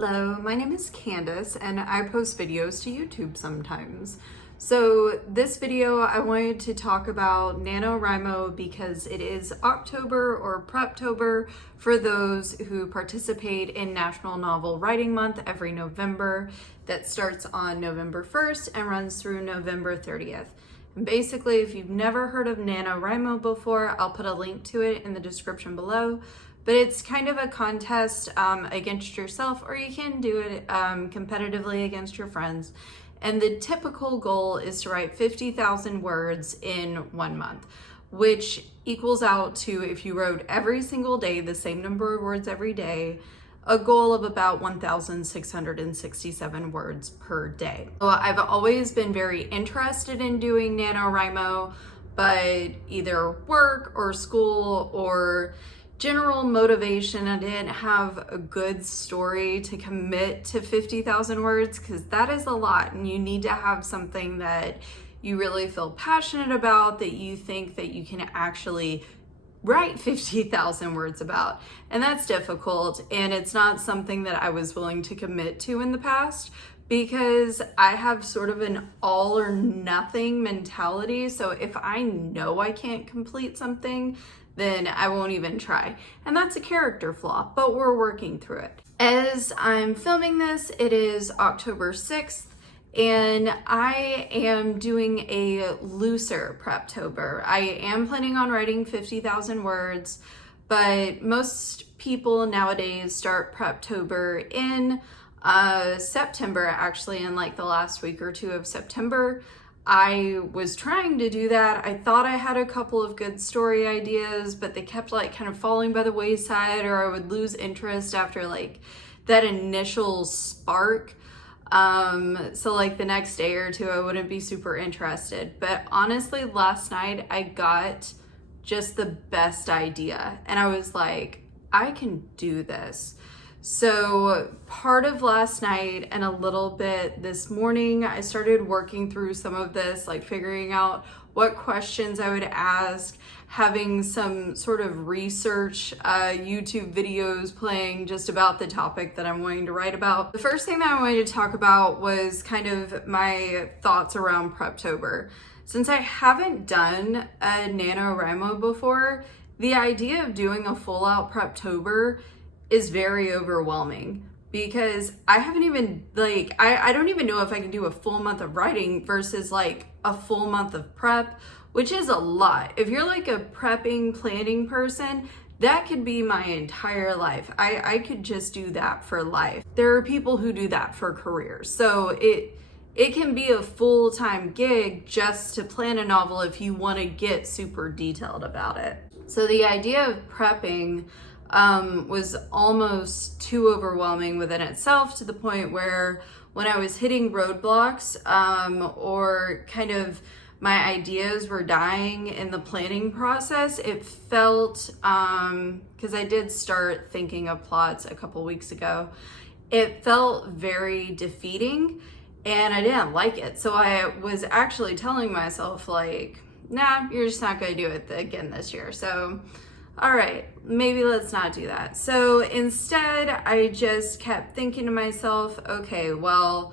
Hello, my name is Candace and I post videos to YouTube sometimes. So this video I wanted to talk about NaNaWriMo because it is October or Preptober for those who participate in National Novel Writing Month every November that starts on November 1st and runs through November 30th. And basically, if you've never heard of NaNaWriMo before, I'll put a link to it in the description below. But it's kind of a contest against yourself, or you can do it competitively against your friends. And the typical goal is to write 50,000 words in 1 month, which equals out to, if you wrote every single day the same number of words every day, a goal of about 1,667 words per day. So I've always been very interested in doing NaNaWriMo, but either work or school or general motivation, I didn't have a good story to commit to 50,000 words because that is a lot, and you need to have something that you really feel passionate about, that you think that you can actually write 50,000 words about. And that's difficult, and it's not something that I was willing to commit to in the past because I have sort of an all or nothing mentality. So if I know I can't complete something, then I won't even try. And that's a character flaw, but we're working through it. As I'm filming this, it is October 6th, and I am doing a looser Preptober. I am planning on writing 50,000 words, but most people nowadays start Preptober in September, actually, in like the last week or two of September. I was trying to do that. I thought I had a couple of good story ideas, but they kept like kind of falling by the wayside, or I would lose interest after like that initial spark. So like the next day or two, I wouldn't be super interested. But honestly, last night I got just the best idea, and I was like, I can do this. So part of last night and a little bit this morning, I started working through some of this, like figuring out what questions I would ask, having some sort of research YouTube videos playing just about the topic that I'm wanting to write about. The first thing that I wanted to talk about was kind of my thoughts around Preptober. Since I haven't done a NaNaWriMo before, the idea of doing a full-out Preptober is very overwhelming because I haven't even I don't even know if I can do a full month of writing versus like a full month of prep, which is a lot. If you're like a prepping, planning person, that could be my entire life. I could just do that for life. There are people who do that for careers. So it can be a full-time gig just to plan a novel if you want to get super detailed about it. So the idea of prepping was almost too overwhelming within itself, to the point where when I was hitting roadblocks or kind of my ideas were dying in the planning process, it felt, because I did start thinking of plots a couple weeks ago, it felt very defeating and I didn't like it. So I was actually telling myself like, nah, you're just not going to do it again this year. So all right, maybe let's not do that. So instead, I just kept thinking to myself, okay, well,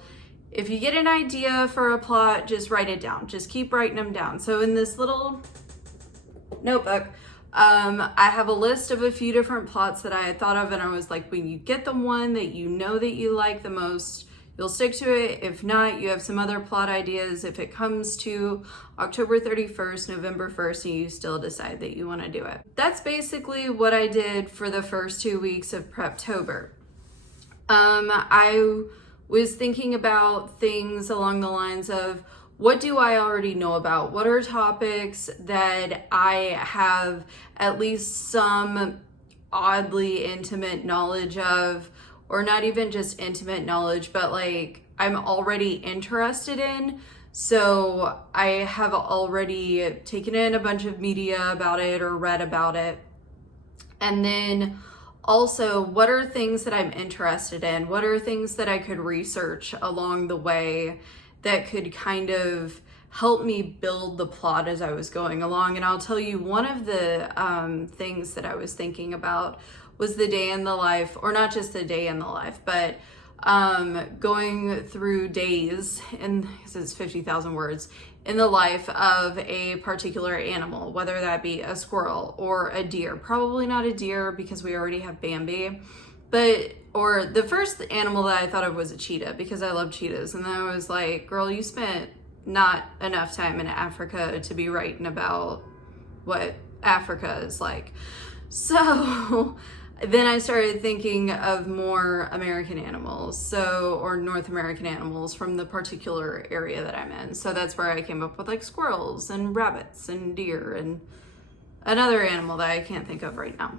if you get an idea for a plot, just write it down. Just keep writing them down. So in this little notebook, I have a list of a few different plots that I had thought of, and I was like, when you get the one that you know that you like the most, you'll stick to it. If not, you have some other plot ideas. If it comes to October 31st, November 1st, and you still decide that you want to do it. That's basically what I did for the first 2 weeks of Preptober. I was thinking about things along the lines of, what do I already know about? What are topics that I have at least some oddly intimate knowledge of? Or not even just intimate knowledge, but like I'm already interested in. So I have already taken in a bunch of media about it or read about it. And then also, what are things that I'm interested in? What are things that I could research along the way that could kind of help me build the plot as I was going along? And I'll tell you, one of the things that I was thinking about was the day in the life, or not just the day in the life, but going through days, and it's 50,000 words, in the life of a particular animal, whether that be a squirrel or a deer. Probably not a deer because we already have Bambi, or the first animal that I thought of was a cheetah because I love cheetahs. And then I was like, girl, you spent not enough time in Africa to be writing about what Africa is like. So then I started thinking of more American animals, or North American animals from the particular area that I'm in. So that's where I came up with like squirrels and rabbits and deer and another animal that I can't think of right now.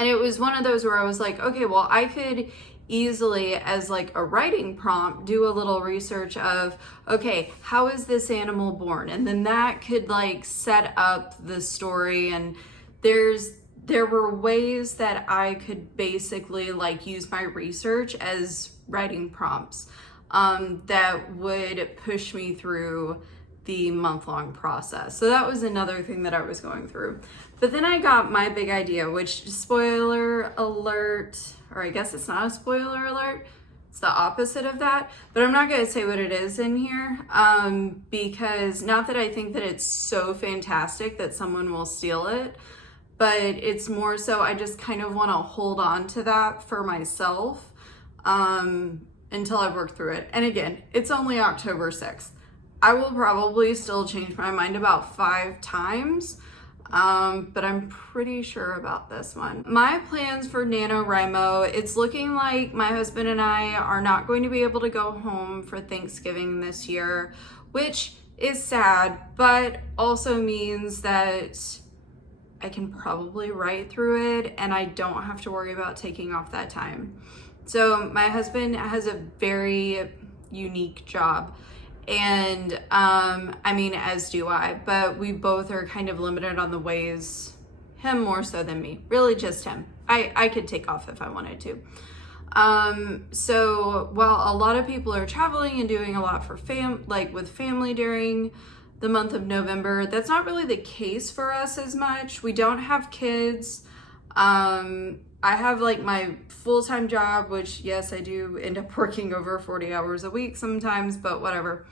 And it was one of those where I was like, okay, well, I could easily, as like a writing prompt, do a little research of, okay, how is this animal born? And then that could like set up the story. And there were ways that I could basically like use my research as writing prompts that would push me through the month-long process. So that was another thing that I was going through. But then I got my big idea, which, spoiler alert, or I guess it's not a spoiler alert, it's the opposite of that, but I'm not going to say what it is in here because not that I think that it's so fantastic that someone will steal it, but it's more so I just kind of want to hold on to that for myself until I've worked through it. And again, it's only October 6th. I will probably still change my mind about 5 times, but I'm pretty sure about this one. My plans for NaNaWriMo, it's looking like my husband and I are not going to be able to go home for Thanksgiving this year, which is sad, but also means that I can probably write through it and I don't have to worry about taking off that time. So my husband has a very unique job. And I mean, as do I, but we both are kind of limited on the ways, him more so than me, really just him. I could take off if I wanted to. So while a lot of people are traveling and doing a lot for with family during the month of November, that's not really the case for us as much. We don't have kids. I have like my full-time job, which yes, I do end up working over 40 hours a week sometimes, but whatever.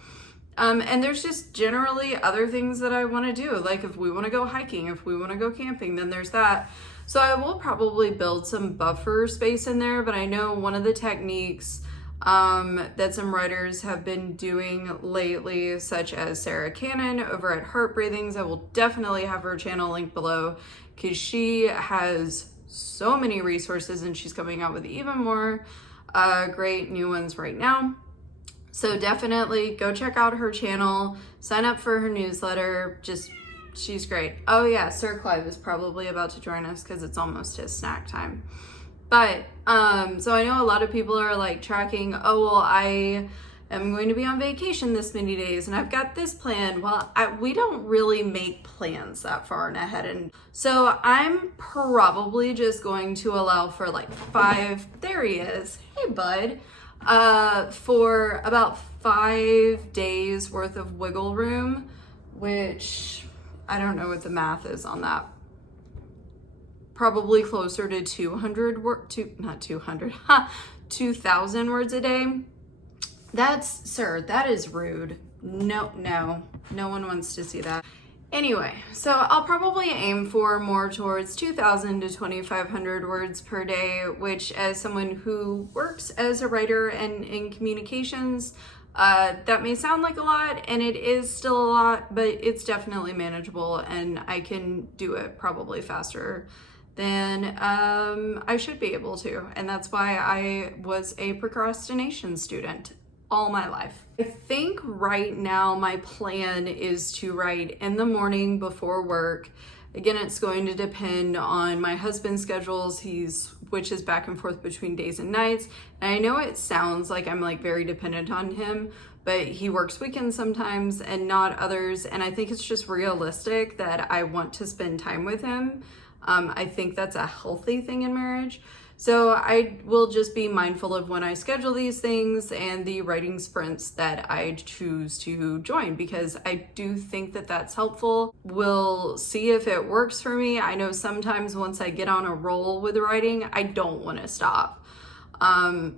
And there's just generally other things that I want to do. Like if we want to go hiking, if we want to go camping, then there's that. So I will probably build some buffer space in there, but I know one of the techniques that some writers have been doing lately, such as Sarah Cannon over at Heart Breathings. I will definitely have her channel linked below because she has so many resources and she's coming out with even more great new ones right now. So definitely go check out her channel, sign up for her newsletter. She's great. Oh yeah, Sir Clive is probably about to join us because it's almost his snack time. But so I know a lot of people are like tracking, oh well, I am going to be on vacation this many days and I've got this plan. Well, we don't really make plans that far ahead, and so I'm probably just going to allow for like 5, there he is, hey bud, for about 5 days worth of wiggle room, which I don't know what the math is on that. Probably closer to 2,000 words a day. That is rude. No one wants to see that. Anyway, so I'll probably aim for more towards 2,000 to 2,500 words per day, which as someone who works as a writer and in communications, that may sound like a lot, and it is still a lot, but it's definitely manageable and I can do it probably faster than I should be able to. And that's why I was a procrastination student all my life. I think right now my plan is to write in the morning before work. Again, it's going to depend on my husband's schedules. He switches back and forth between days and nights. And I know it sounds like I'm like very dependent on him, but he works weekends sometimes and not others. And I think it's just realistic that I want to spend time with him. I think that's a healthy thing in marriage. So I will just be mindful of when I schedule these things and the writing sprints that I choose to join, because I do think that that's helpful. We'll see if it works for me. I know sometimes once I get on a roll with writing, I don't want to stop.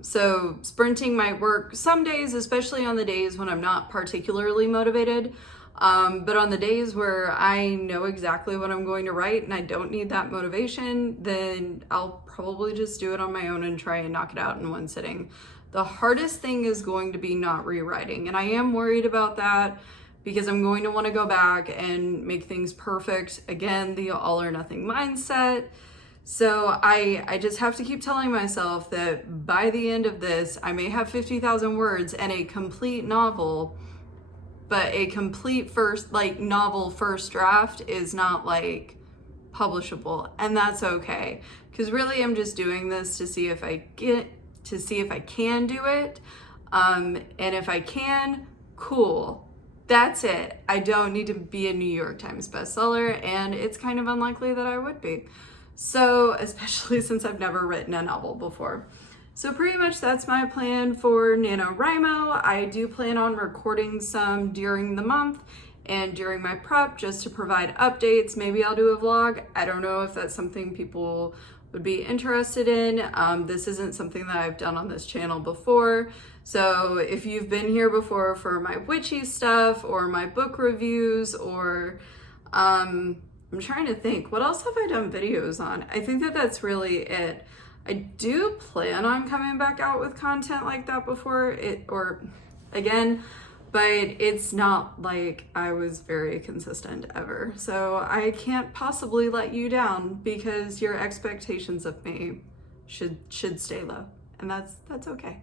So sprinting might work some days, especially on the days when I'm not particularly motivated. But on the days where I know exactly what I'm going to write and I don't need that motivation, then I'll probably just do it on my own and try and knock it out in one sitting. The hardest thing is going to be not rewriting, and I am worried about that because I'm going to want to go back and make things perfect. Again, the all or nothing mindset. So I just have to keep telling myself that by the end of this, I may have 50,000 words and a complete novel, but a complete novel first draft is not like publishable, and that's okay. Because really I'm just doing this to see if I can do it. And if I can, cool. That's it. I don't need to be a New York Times bestseller, and it's kind of unlikely that I would be. So, especially since I've never written a novel before. So pretty much that's my plan for NaNaWriMo. I do plan on recording some during the month and during my prep just to provide updates. Maybe I'll do a vlog. I don't know if that's something people would be interested in. This isn't something that I've done on this channel before. So if you've been here before for my witchy stuff or my book reviews, or I'm trying to think, what else have I done videos on? I think that that's really it. I do plan on coming back out with content like that before again, but it's not like I was very consistent ever. So I can't possibly let you down because your expectations of me should stay low, and that's okay.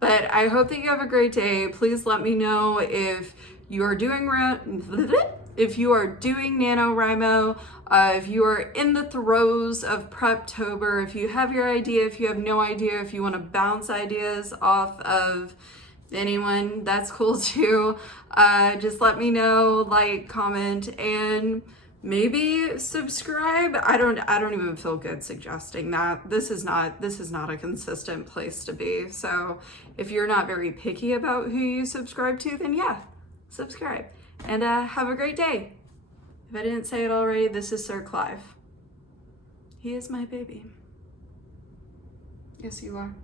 But I hope that you have a great day. Please let me know if you are doing NaNaWriMo, if you are in the throes of Preptober, if you have your idea, if you have no idea, if you want to bounce ideas off of anyone, that's cool too. Just let me know, like, comment, and maybe subscribe. I don't even feel good suggesting that. This is not a consistent place to be. So if you're not very picky about who you subscribe to, then yeah, subscribe. And have a great day. If I didn't say it already, this is Sir Clive. He is my baby. Yes, you are.